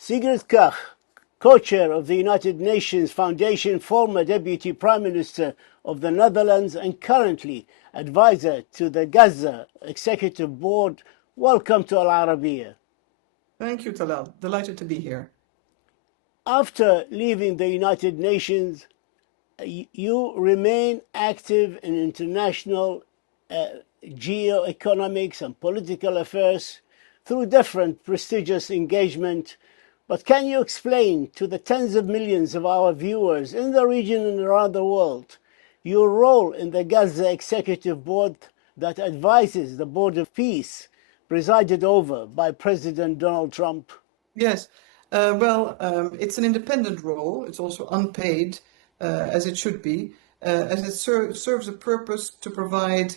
Sigrid Kaag, co-chair of the United Nations Foundation, former Deputy Prime Minister of the Netherlands and currently advisor to the Gaza Executive Board. Welcome to Al Arabiya. Thank you, Talal. Delighted to be here. After leaving the United Nations, you remain active in international geoeconomics and political affairs through different prestigious engagement. But can you explain to the tens of millions of our viewers in the region and around the world your role in the Gaza Executive Board that advises the Board of Peace presided over by President Donald Trump? Yes, it's an independent role. It's also unpaid, as it should be, as it serves a purpose to provide,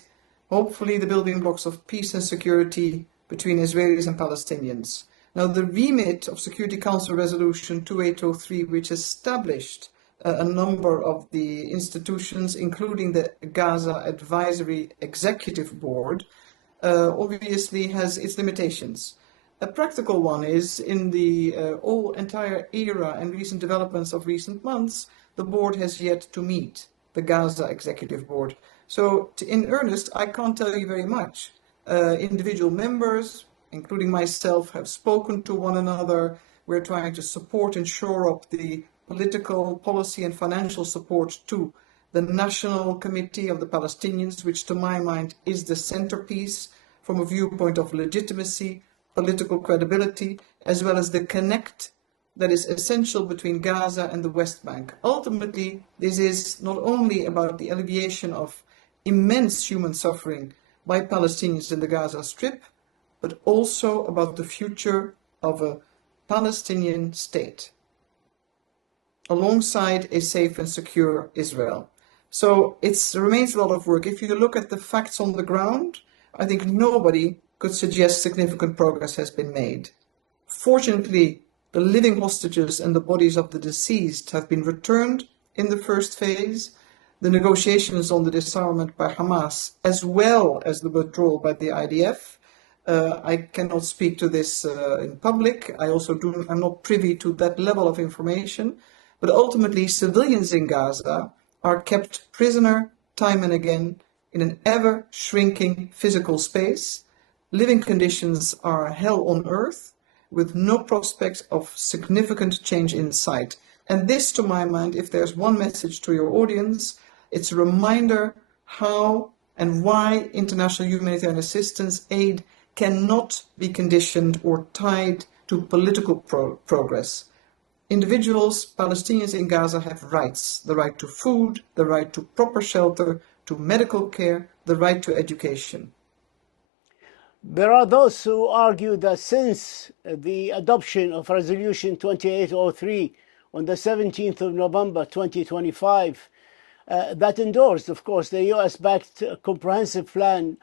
hopefully, the building blocks of peace and security between Israelis and Palestinians. Now, the remit of Security Council Resolution 2803, which established a number of the institutions, including the Gaza Advisory Executive Board, obviously has its limitations. A practical one is in the entire era and recent developments of recent months, the board has yet to meet, the Gaza Executive Board. So in earnest, I can't tell you very much. Individual members, including myself, have spoken to one another. We're trying to support and shore up the political, policy and financial support to the National Committee of the Palestinians, which to my mind is the centerpiece from a viewpoint of legitimacy, political credibility, as well as the connect that is essential between Gaza and the West Bank. Ultimately, this is not only about the alleviation of immense human suffering by Palestinians in the Gaza Strip, but also about the future of a Palestinian state alongside a safe and secure Israel. So it remains a lot of work. If you look at the facts on the ground, I think nobody could suggest significant progress has been made. Fortunately, the living hostages and the bodies of the deceased have been returned in the first phase. The negotiations on the disarmament by Hamas, as well as the withdrawal by the IDF, I cannot speak to this in public. I'm not privy to that level of information. But ultimately, civilians in Gaza are kept prisoner time and again in an ever-shrinking physical space. Living conditions are hell on earth with no prospect of significant change in sight. And this, to my mind, if there's one message to your audience, it's a reminder how and why international humanitarian assistance aid cannot be conditioned or tied to political progress. Individuals, Palestinians in Gaza, have rights: the right to food, the right to proper shelter, to medical care, the right to education. There are those who argue that since the adoption of Resolution 2803 on the 17th of November 2025, that endorsed, of course, the US-backed comprehensive plan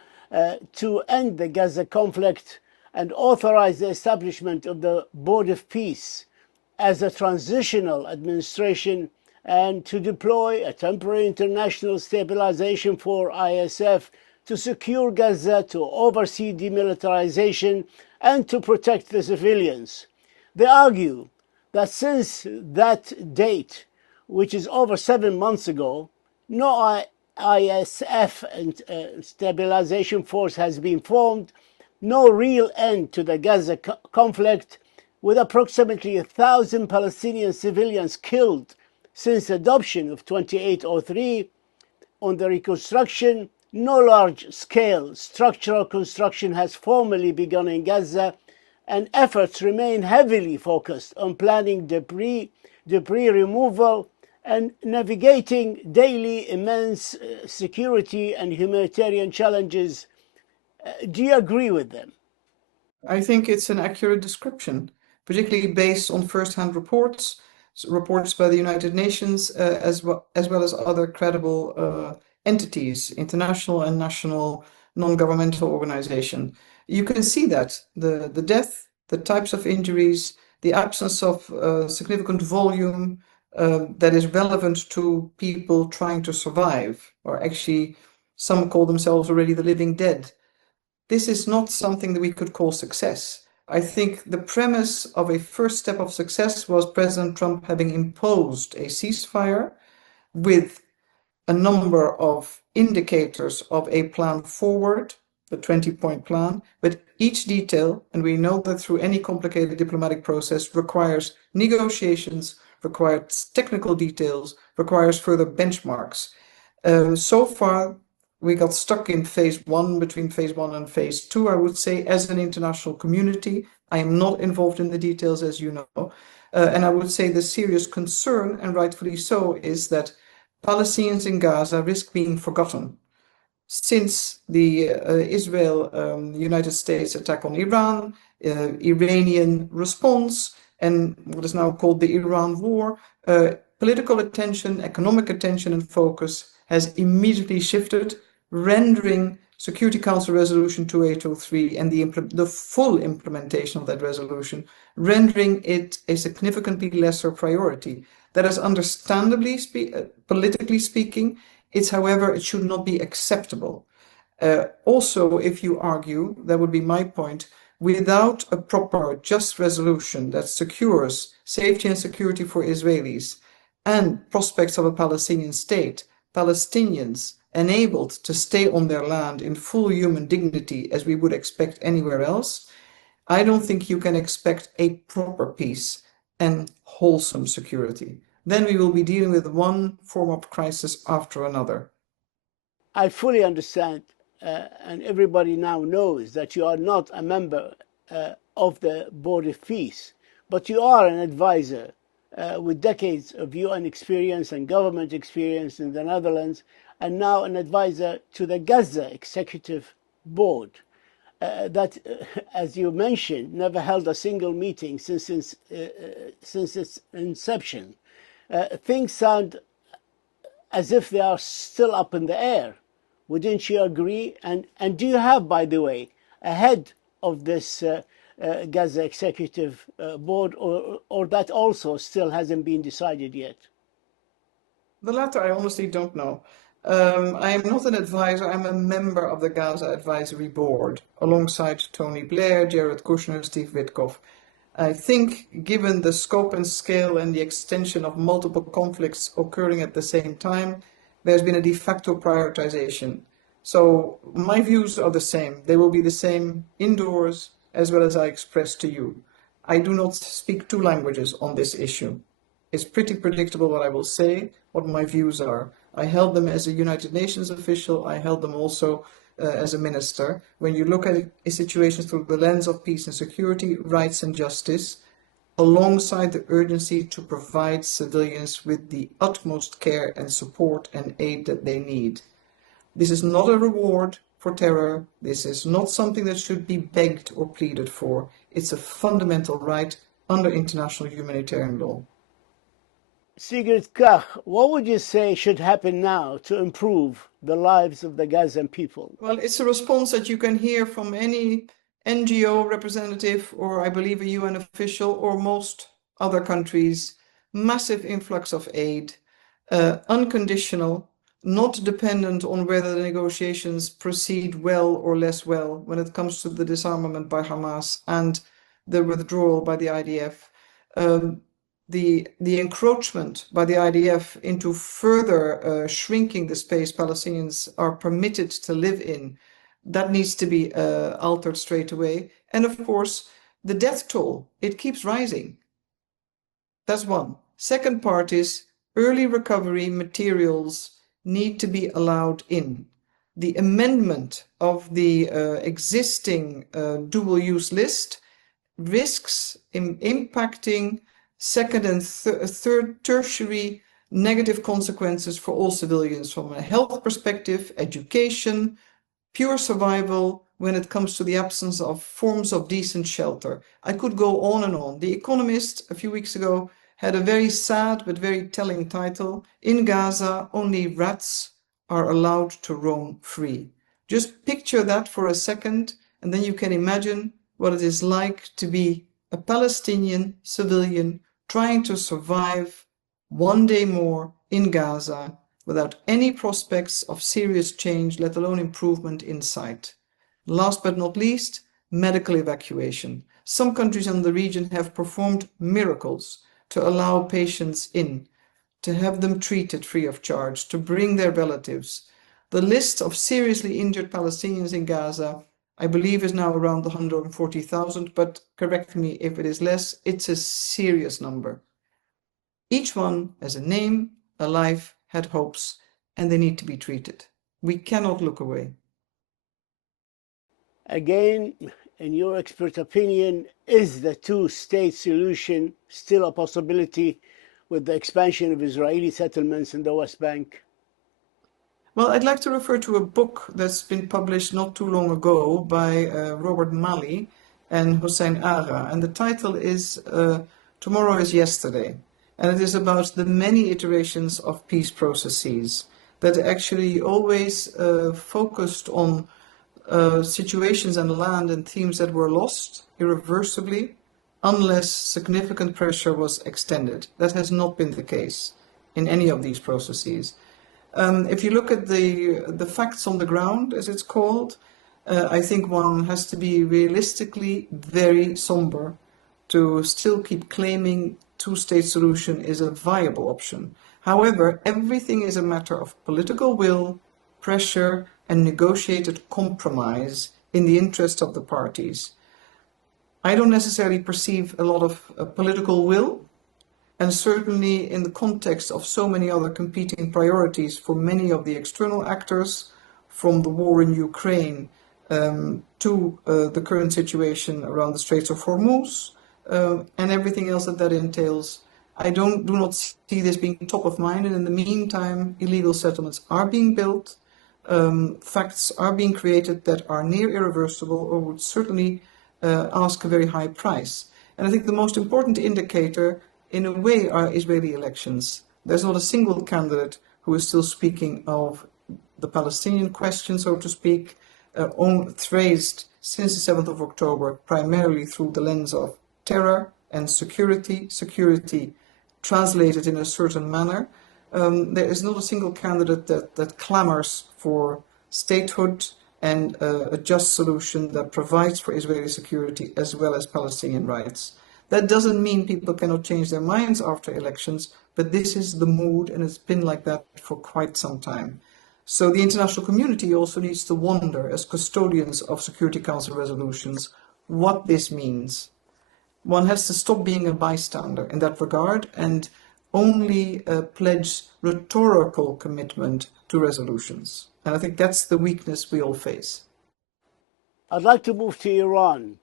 to end the Gaza conflict and authorize the establishment of the Board of Peace as a transitional administration and to deploy a temporary international stabilization force ISF to secure Gaza, to oversee demilitarization and to protect the civilians. They argue that since that date, which is over 7 months ago, no ISF and stabilization force has been formed, no real end to the Gaza conflict, with approximately 1,000 Palestinian civilians killed since adoption of 2803. On the reconstruction, no large-scale structural construction has formally begun in Gaza, and efforts remain heavily focused on planning debris removal and navigating daily immense security and humanitarian challenges. Do you agree with them? I think it's an accurate description, particularly based on first-hand reports by the United Nations, as well as other credible entities, international and national non-governmental organizations. You can see that the death, the types of injuries, the absence of significant volume that is relevant to people trying to survive, or actually some call themselves already the living dead. This is not something that we could call success. I think the premise of a first step of success was President Trump having imposed a ceasefire with a number of indicators of a plan forward, the 20-point plan, but each detail, and we know that through any complicated diplomatic process, requires negotiations, requires technical details, requires further benchmarks. So far, we got stuck in phase one, between phase one and phase two, I would say, as an international community. I am not involved in the details, as you know. And I would say the serious concern, and rightfully so, is that Palestinians in Gaza risk being forgotten. Since the Israel-United States attack on Iran, Iranian response, and what is now called the Iran war, political attention, economic attention and focus has immediately shifted, rendering Security Council Resolution 2803 and the full implementation of that resolution, rendering it a significantly lesser priority. That is understandably, politically speaking, however, it should not be acceptable. Also, if you argue, that would be my point, without a proper, just resolution that secures safety and security for Israelis and prospects of a Palestinian state, Palestinians enabled to stay on their land in full human dignity as we would expect anywhere else, I don't think you can expect a proper peace and wholesome security. Then we will be dealing with one form of crisis after another. I fully understand, and everybody now knows that you are not a member of the Board of Peace, but you are an advisor with decades of UN experience and government experience in the Netherlands, and now an advisor to the Gaza Executive Board. That, as you mentioned, never held a single meeting since its inception. Things sound as if they are still up in the air. Wouldn't you agree? And do you have, by the way, a head of this Gaza Executive Board, or that also still hasn't been decided yet? The latter, I honestly don't know. I am not an advisor, I'm a member of the Gaza Advisory Board, alongside Tony Blair, Jared Kushner, Steve Witkoff. I think, given the scope and scale and the extension of multiple conflicts occurring at the same time, there's been a de facto prioritization. So my views are the same. They will be the same indoors as well as I expressed to you. I do not speak two languages on this issue. It's pretty predictable what I will say, what my views are. I held them as a United Nations official. I held them also as a minister. When you look at a situation through the lens of peace and security, rights and justice, alongside the urgency to provide civilians with the utmost care and support and aid that they need. This is not a reward for terror. This is not something that should be begged or pleaded for. It's a fundamental right under international humanitarian law. Sigrid Kaag, what would you say should happen now to improve the lives of the Gazan people? Well, it's a response that you can hear from any NGO representative, or I believe a UN official, or most other countries. Massive influx of aid, unconditional, not dependent on whether the negotiations proceed well or less well when it comes to the disarmament by Hamas and the withdrawal by the IDF. The encroachment by the IDF into further shrinking the space Palestinians are permitted to live in, that needs to be altered straight away. And of course, the death toll, it keeps rising. That's one. Second part is early recovery materials need to be allowed in. The amendment of the existing dual-use list risks impacting second and third tertiary negative consequences for all civilians from a health perspective, education, pure survival when it comes to the absence of forms of decent shelter. I could go on and on. The Economist a few weeks ago had a very sad but very telling title. In Gaza, only rats are allowed to roam free. Just picture that for a second, and then you can imagine what it is like to be a Palestinian civilian trying to survive one day more in Gaza without any prospects of serious change, let alone improvement in sight. Last but not least, medical evacuation. Some countries in the region have performed miracles to allow patients in, to have them treated free of charge, to bring their relatives. The list of seriously injured Palestinians in Gaza, I believe, is now around 140,000, but correct me if it is less. It's a serious number. Each one has a name, a life, had hopes, and they need to be treated. We cannot look away. Again, in your expert opinion, is the two-state solution still a possibility with the expansion of Israeli settlements in the West Bank? Well, I'd like to refer to a book that's been published not too long ago by Robert Malley and Hossein Agha, and the title is Tomorrow is Yesterday, and it is about the many iterations of peace processes that actually always focused on situations and land and themes that were lost irreversibly unless significant pressure was extended. That has not been the case in any of these processes. If you look at the facts on the ground, as it's called, I think one has to be realistically very somber to still keep claiming two-state solution is a viable option. However, everything is a matter of political will, pressure, and negotiated compromise in the interest of the parties. I don't necessarily perceive a lot of political will, and certainly in the context of so many other competing priorities for many of the external actors, from the war in Ukraine to the current situation around the Straits of Hormuz and everything else that entails. I do not see this being top of mind, and in the meantime, illegal settlements are being built, facts are being created that are near irreversible or would certainly ask a very high price. And I think the most important indicator in a way are Israeli elections. There's not a single candidate who is still speaking of the Palestinian question, so to speak, phrased since the 7th of October, primarily through the lens of terror and security translated in a certain manner. There is not a single candidate that clamors for statehood and a just solution that provides for Israeli security as well as Palestinian rights. That doesn't mean people cannot change their minds after elections, but this is the mood, and it's been like that for quite some time. So the international community also needs to wonder, as custodians of Security Council resolutions, what this means. One has to stop being a bystander in that regard and only pledge rhetorical commitment to resolutions. And I think that's the weakness we all face. I'd like to move to Iran,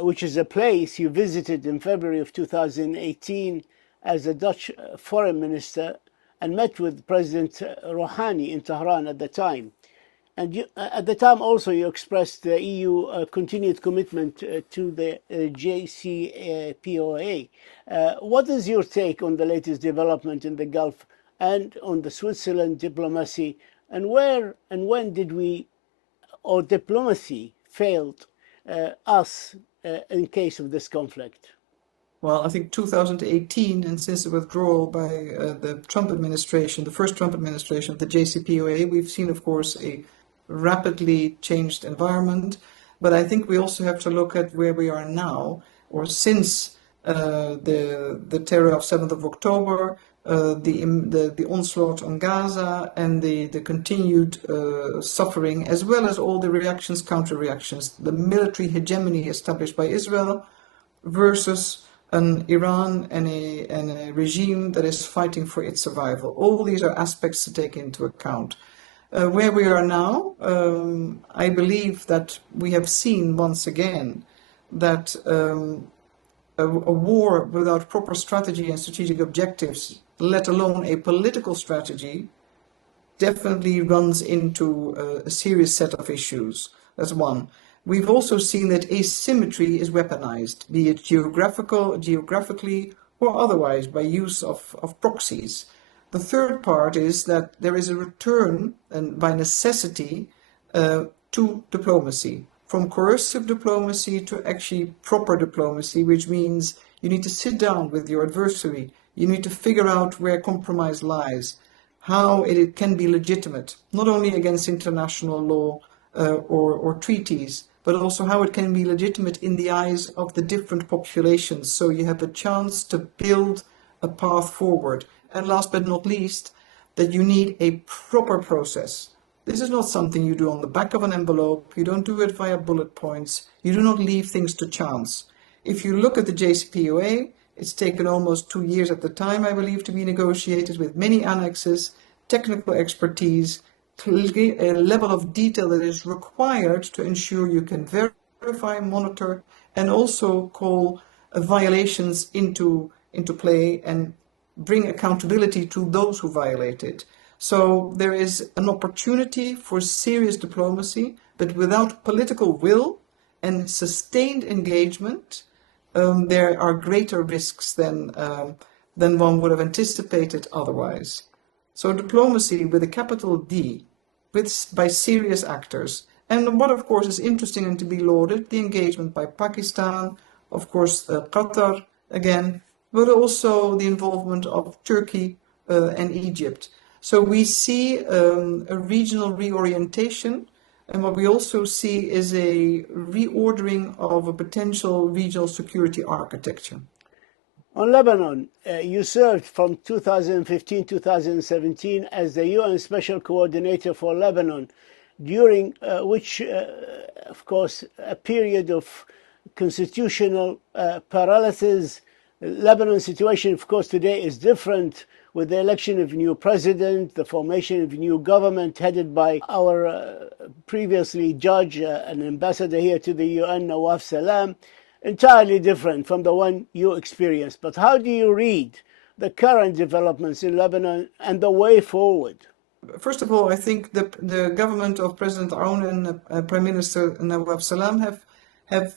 which is a place you visited in February of 2018 as a Dutch foreign minister and met with President Rouhani in Tehran at the time. And at the time also you expressed the EU continued commitment to the JCPOA. What is your take on the latest development in the Gulf and on the Switzerland diplomacy, and where and when did we, or diplomacy, failed us in case of this conflict? Well, I think 2018, and since the withdrawal by the Trump administration, the first Trump administration of the JCPOA, we've seen, of course, a rapidly changed environment. But I think we also have to look at where we are now, or since the terror of 7th of October, the onslaught on Gaza, and the continued suffering, as well as all the reactions, counter-reactions, the military hegemony established by Israel versus an Iran and a regime that is fighting for its survival. All these are aspects to take into account. Where we are now, I believe that we have seen once again that a war without proper strategy and strategic objectives, let alone a political strategy, definitely runs into a serious set of issues. That's one. We've also seen that asymmetry is weaponized, be it geographically, or otherwise by use of proxies. The third part is that there is a return, and by necessity, to diplomacy, from coercive diplomacy to actually proper diplomacy, which means you need to sit down with your adversary, you need to figure out where compromise lies, how it can be legitimate, not only against international law or treaties, but also how it can be legitimate in the eyes of the different populations. So you have a chance to build a path forward. And last but not least, that you need a proper process. This is not something you do on the back of an envelope. You don't do it via bullet points. You do not leave things to chance. If you look at the JCPOA, it's taken almost 2 years at the time, I believe, to be negotiated with many annexes, technical expertise, a level of detail that is required to ensure you can verify, monitor, and also call violations into play and bring accountability to those who violate it. So there is an opportunity for serious diplomacy, but without political will and sustained engagement, there are greater risks than one would have anticipated otherwise. So diplomacy with a capital D, by serious actors. And what, of course, is interesting and to be lauded, the engagement by Pakistan, of course, Qatar, again, but also the involvement of Turkey and Egypt. So we see a regional reorientation, and what we also see is a reordering of a potential regional security architecture. On Lebanon, you served from 2015-2017 as the UN Special Coordinator for Lebanon, during which, of course, a period of constitutional paralysis. Lebanon situation, of course, today is different, with the election of new president, the formation of new government headed by our previously judge, an ambassador here to the UN, Nawaf Salam, entirely different from the one you experienced. But how do you read the current developments in Lebanon and the way forward? First of all, I think the government of President Aoun and Prime Minister Nawaf Salam have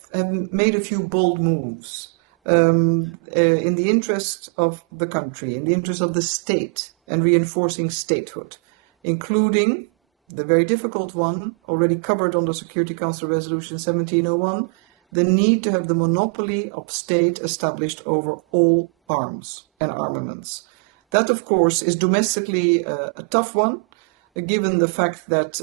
made a few bold moves in the interest of the country, in the interest of the state, and reinforcing statehood, including the very difficult one, already covered under Security Council Resolution 1701, the need to have the monopoly of state established over all arms and armaments. That, of course, is domestically a tough one, given the fact that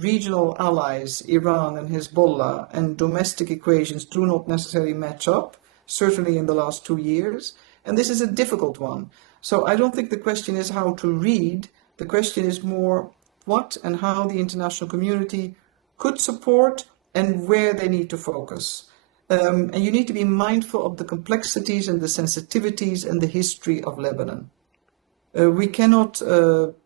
regional allies, Iran and Hezbollah, and domestic equations do not necessarily match up, certainly in the last 2 years. And this is a difficult one. So I don't think the question is how to read. The question is more what and how the international community could support and where they need to focus. And you need to be mindful of the complexities and the sensitivities and the history of Lebanon. We cannot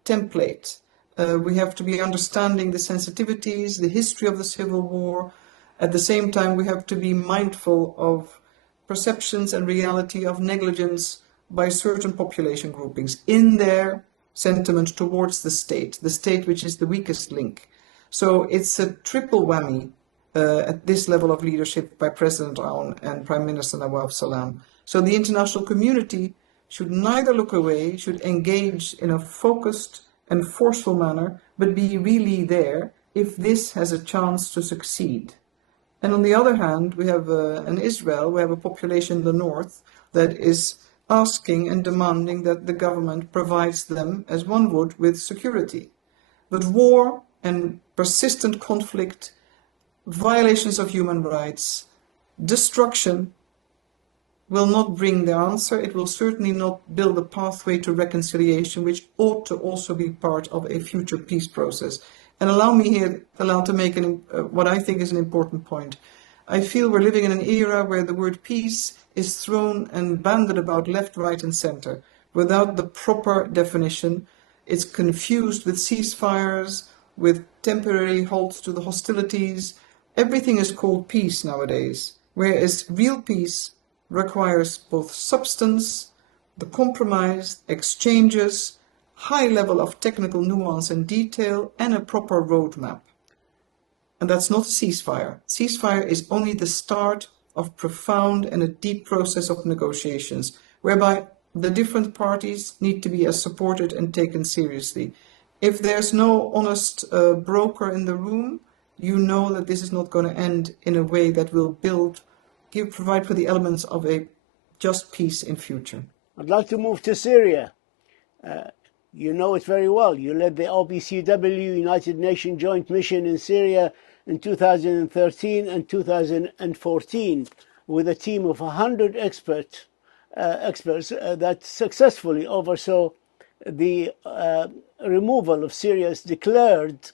template. We have to be understanding the sensitivities, the history of the civil war. At the same time, we have to be mindful of perceptions and reality of negligence by certain population groupings in their sentiment towards the state which is the weakest link. So it's a triple whammy at this level of leadership by President Aoun and Prime Minister Nawaf Salam. So the international community should neither look away, should engage in a focused and forceful manner, but be really there if this has a chance to succeed. And on the other hand, we have in Israel, we have a population in the north that is asking and demanding that the government provides them, as one would, with security. But war and persistent conflict, violations of human rights, destruction will not bring the answer. It will certainly not build a pathway to reconciliation, which ought to also be part of a future peace process. And allow me here to make what I think is an important point. I feel we're living in an era where the word peace is thrown and bandied about left, right, and center without the proper definition. It's confused with ceasefires, with temporary halts to the hostilities. Everything is called peace nowadays, whereas real peace requires both substance, the compromise, exchanges, high level of technical nuance and detail, and a proper roadmap. And that's not a ceasefire. Ceasefire is only the start of profound and a deep process of negotiations, whereby the different parties need to be supported and taken seriously. If there's no honest broker in the room, you know that this is not going to end in a way that will provide for the elements of a just peace in future. I'd like to move to Syria. You know it very well. You led the OPCW United Nations Joint Mission in Syria in 2013 and 2014 with a team of 100 experts that successfully oversaw the removal of Syria's declared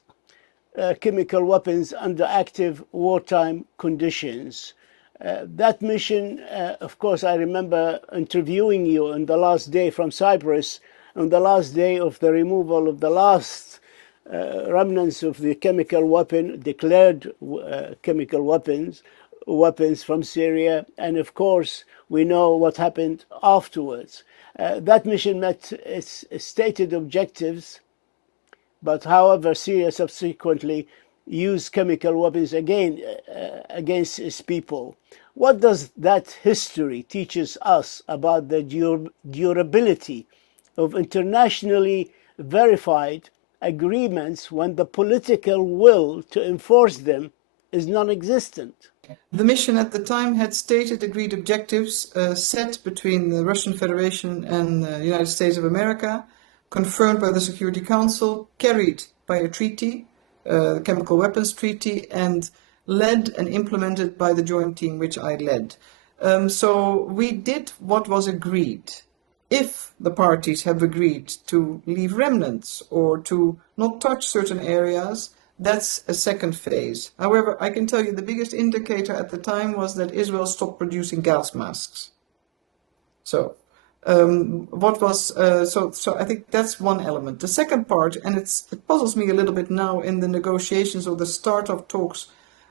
chemical weapons under active wartime conditions. That mission, of course, I remember interviewing you on the last day from Cyprus, on the last day of the removal of the last remnants of the chemical weapon, declared chemical weapons from Syria. And of course, we know what happened afterwards. That mission met its stated objectives, but however, Syria subsequently used chemical weapons again against its people. What does that history teaches us about the durability of internationally verified agreements when the political will to enforce them is non-existent? The mission at the time had stated agreed objectives set between the Russian Federation and the United States of America, confirmed by the Security Council, carried by a treaty, the Chemical Weapons Treaty, and led and implemented by the joint team which I led. So we did what was agreed. If the parties have agreed to leave remnants or to not touch certain areas, that's a second phase. However, I can tell you the biggest indicator at the time was that Israel stopped producing gas masks. So I think that's one element. The second part, and it puzzles me a little bit now in the negotiations or the start of talks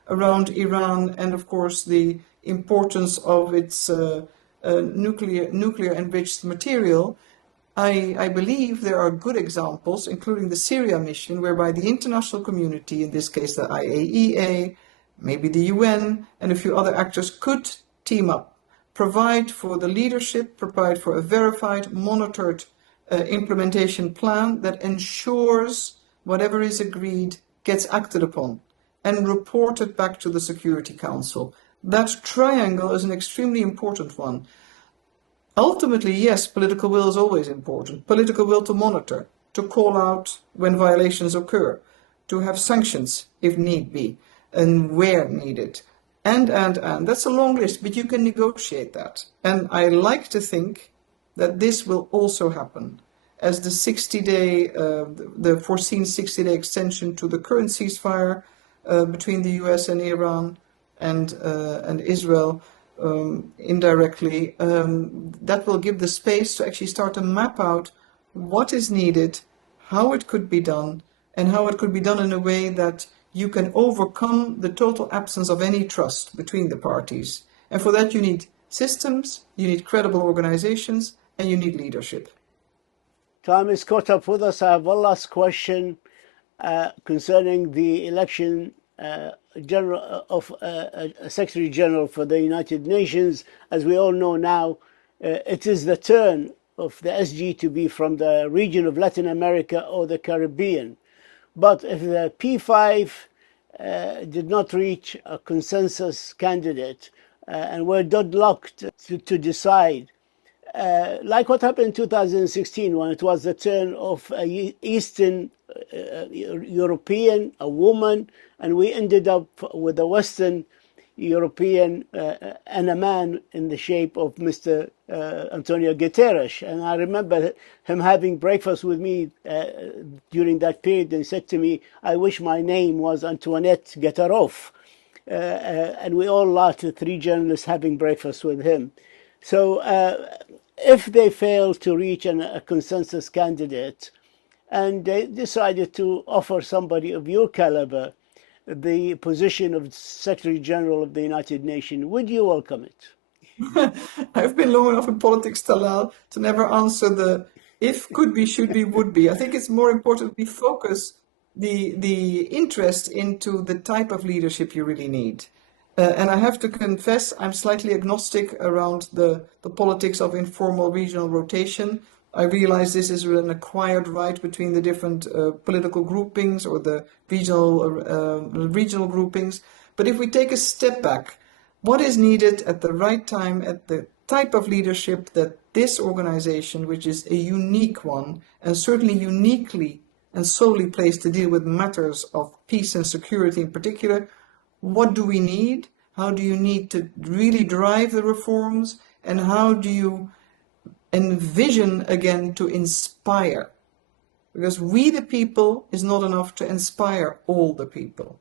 around Iran, and of course the importance of its nuclear enriched material. I believe there are good examples, including the Syria mission, whereby the international community, in this case the IAEA, maybe the UN, and a few other actors could team up, provide for the leadership, provide for a verified, monitored implementation plan that ensures whatever is agreed gets acted upon and reported back to the Security Council. That triangle is an extremely important one. Ultimately, yes, political will is always important. Political will to monitor, to call out when violations occur, to have sanctions if need be, and where needed. And. That's a long list, but you can negotiate that. And I like to think that this will also happen as the 60-day, the foreseen 60-day extension to the current ceasefire between the US and Iran and Israel indirectly, that will give the space to actually start to map out what is needed, how it could be done, and how it could be done in a way that you can overcome the total absence of any trust between the parties. And for that you need systems, you need credible organizations, and you need leadership. Time is caught up with us. I have one last question concerning the election of a Secretary General for the United Nations. As we all know now, it is the turn of the SG to be from the region of Latin America or the Caribbean. But if the P5 did not reach a consensus candidate and were deadlocked to decide, like what happened in 2016 when it was the turn of an Eastern European, a woman, and we ended up with a Western European and a man in the shape of Mr. Antonio Guterres. And I remember him having breakfast with me during that period and said to me, I wish my name was Antoinette Guterres. And we all laughed, the three journalists having breakfast with him. So if they fail to reach a consensus candidate and they decided to offer somebody of your caliber the position of Secretary General of the United Nations, would you welcome it? I've been long enough in politics, Talal, to never answer the if, could be, should be, would be. I think it's more important we focus the interest into the type of leadership you really need. And I have to confess, I'm slightly agnostic around the politics of informal regional rotation. I realize this is an acquired right between the different political groupings or the regional groupings. But if we take a step back, what is needed at the right time, at the type of leadership that this organization, which is a unique one, and certainly uniquely and solely placed to deal with matters of peace and security in particular. What do we need? How do you need to really drive the reforms? And how do you envision again to inspire? Because we the people is not enough to inspire all the people.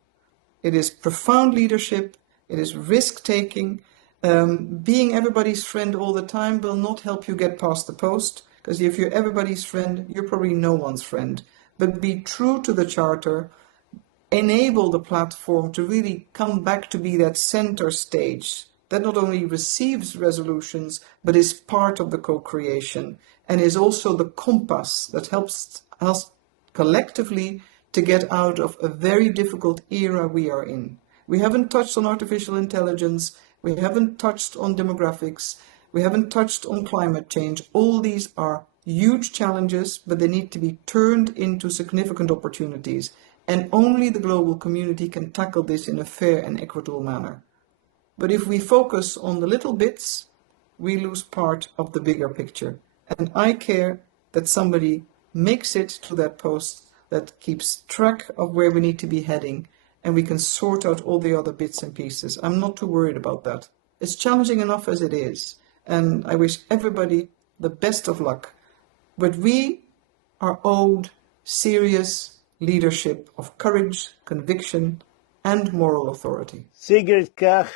It is profound leadership, it is risk-taking. Being everybody's friend all the time will not help you get past the post, because if you're everybody's friend, you're probably no one's friend. But be true to the charter, enable the platform to really come back to be that center stage that not only receives resolutions, but is part of the co-creation and is also the compass that helps us collectively to get out of a very difficult era we are in. We haven't touched on artificial intelligence, we haven't touched on demographics, we haven't touched on climate change. All these are huge challenges, but they need to be turned into significant opportunities. And only the global community can tackle this in a fair and equitable manner. But if we focus on the little bits, we lose part of the bigger picture. And I care that somebody makes it to that post that keeps track of where we need to be heading, and we can sort out all the other bits and pieces. I'm not too worried about that. It's challenging enough as it is, and I wish everybody the best of luck. But we are owed serious leadership of courage, conviction, and moral authority. Sigrid, Kaag,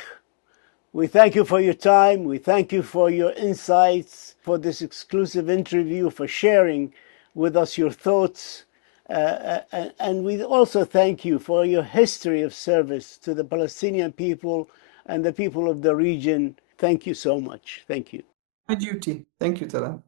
we thank you for your time. We thank you for your insights, for this exclusive interview, for sharing with us your thoughts. And we also thank you for your history of service to the Palestinian people and the people of the region. Thank you so much. Thank you. My duty. Thank you, Tala.